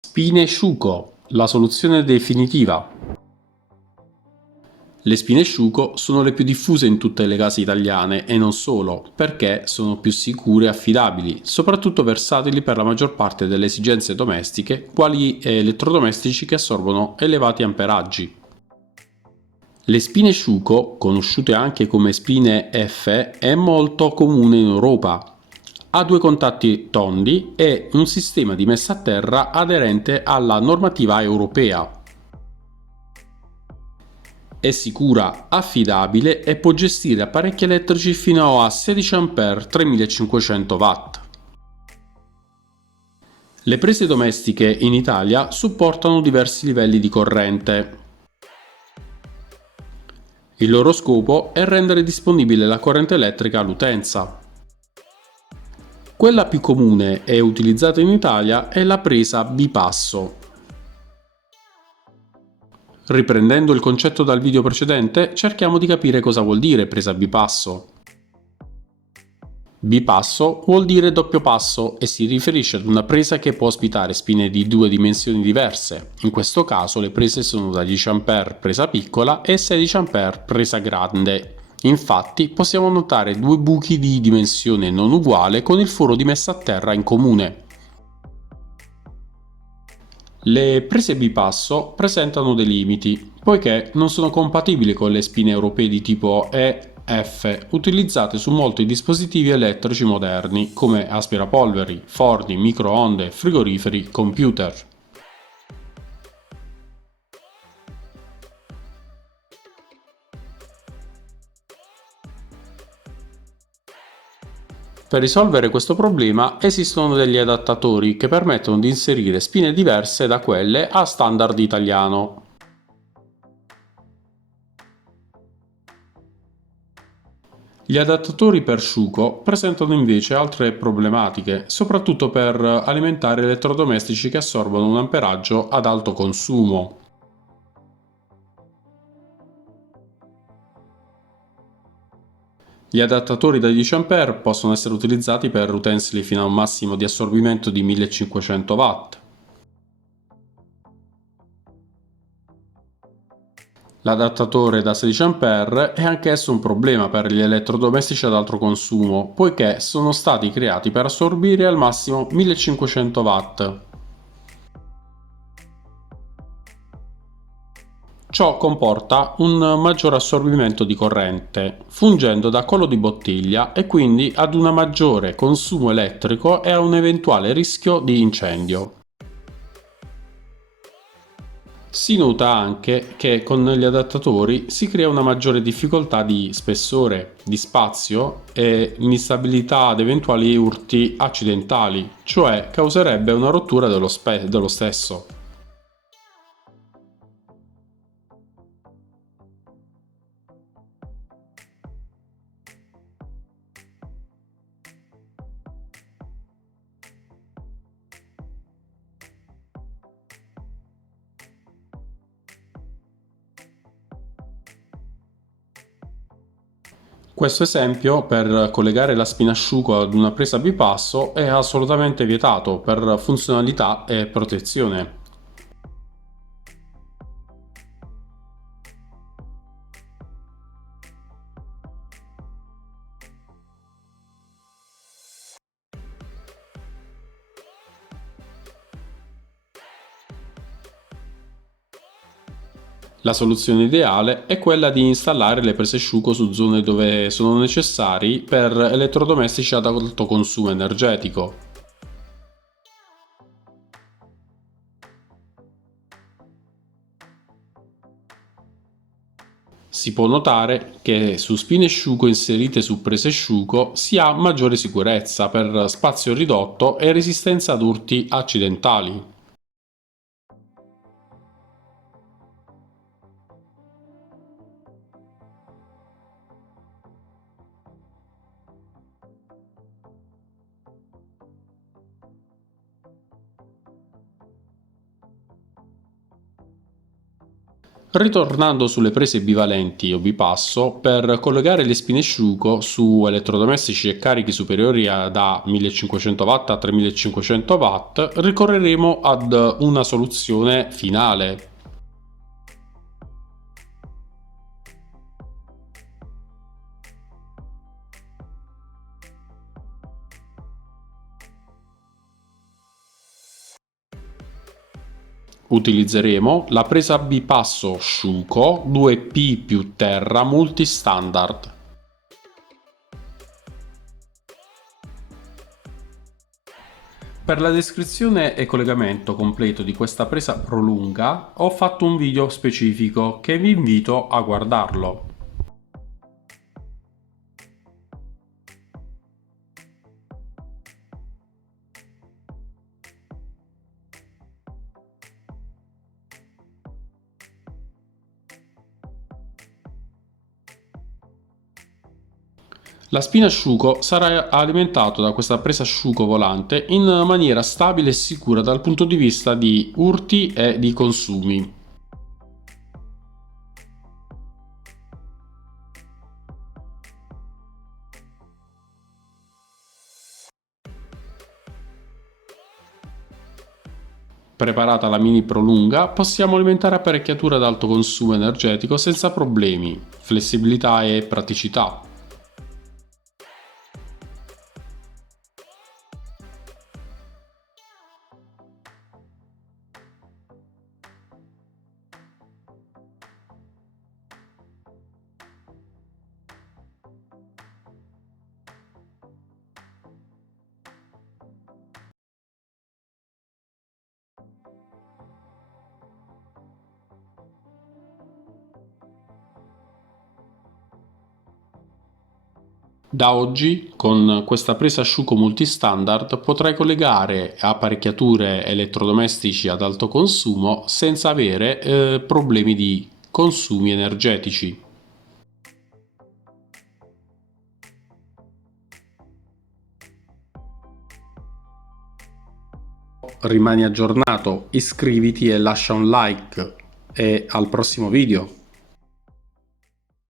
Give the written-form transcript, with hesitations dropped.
Spine Sciuco, la soluzione definitiva. Le spine Sciuco sono le più diffuse in tutte le case italiane e non solo, perché sono più sicure e affidabili, soprattutto versatili per la maggior parte delle esigenze domestiche, quali elettrodomestici che assorbono elevati amperaggi. Le spine Sciuco, conosciute anche come spine F, è molto comune in Europa. Ha due contatti tondi e un sistema di messa a terra aderente alla normativa europea. È sicura, affidabile e può gestire apparecchi elettrici fino a 16 A 3500 watt. Le prese domestiche in Italia supportano diversi livelli di corrente. Il loro scopo è rendere disponibile la corrente elettrica all'utenza. Quella più comune e utilizzata in Italia è la presa bipasso. Riprendendo il concetto dal video precedente, cerchiamo di capire cosa vuol dire presa bipasso. Bipasso vuol dire doppio passo e si riferisce ad una presa che può ospitare spine di due dimensioni diverse. In questo caso le prese sono da 10 A presa piccola e 16 A presa grande. Infatti possiamo notare due buchi di dimensione non uguale con il foro di messa a terra in comune. Le prese bipasso presentano dei limiti, poiché non sono compatibili con le spine europee di tipo E, F, utilizzate su molti dispositivi elettrici moderni, come aspirapolveri, forni, microonde, frigoriferi, computer. Per risolvere questo problema esistono degli adattatori che permettono di inserire spine diverse da quelle a standard italiano. Gli adattatori per Sciuco presentano invece altre problematiche, soprattutto per alimentare elettrodomestici che assorbono un amperaggio ad alto consumo. Gli adattatori da 10 A possono essere utilizzati per utensili fino a un massimo di assorbimento di 1500 watt. L'adattatore da 16 A è anch'esso un problema per gli elettrodomestici ad alto consumo, poiché sono stati creati per assorbire al massimo 1500 watt. Ciò comporta un maggior assorbimento di corrente, fungendo da collo di bottiglia e quindi ad un maggiore consumo elettrico e a un eventuale rischio di incendio. Si nota anche che con gli adattatori si crea una maggiore difficoltà di spessore, di spazio e l'instabilità ad eventuali urti accidentali, cioè causerebbe una rottura dello stesso. Questo esempio per collegare la spinasciugo ad una presa bipasso è assolutamente vietato per funzionalità e protezione. La soluzione ideale è quella di installare le prese asciugo su zone dove sono necessari per elettrodomestici ad alto consumo energetico. Si può notare che su spine asciugo inserite su prese asciugo si ha maggiore sicurezza per spazio ridotto e resistenza ad urti accidentali. Ritornando sulle prese bivalenti o bipasso, per collegare le spine asciugo su elettrodomestici e carichi superiori da 1500 watt a 3500 watt, ricorreremo ad una soluzione finale. Utilizzeremo la presa bipasso Sciuco 2P più terra multistandard. Per la descrizione e collegamento completo di questa presa prolunga ho fatto un video specifico che vi invito a guardarlo. La spina asciugo sarà alimentato da questa presa asciugo volante in maniera stabile e sicura dal punto di vista di urti e di consumi. Preparata la mini prolunga, possiamo alimentare apparecchiature ad alto consumo energetico senza problemi, flessibilità e praticità. Da oggi, con questa presa asciugo multistandard, potrai collegare apparecchiature elettrodomestici ad alto consumo senza avere problemi di consumi energetici. Rimani aggiornato, iscriviti e lascia un like e al prossimo video.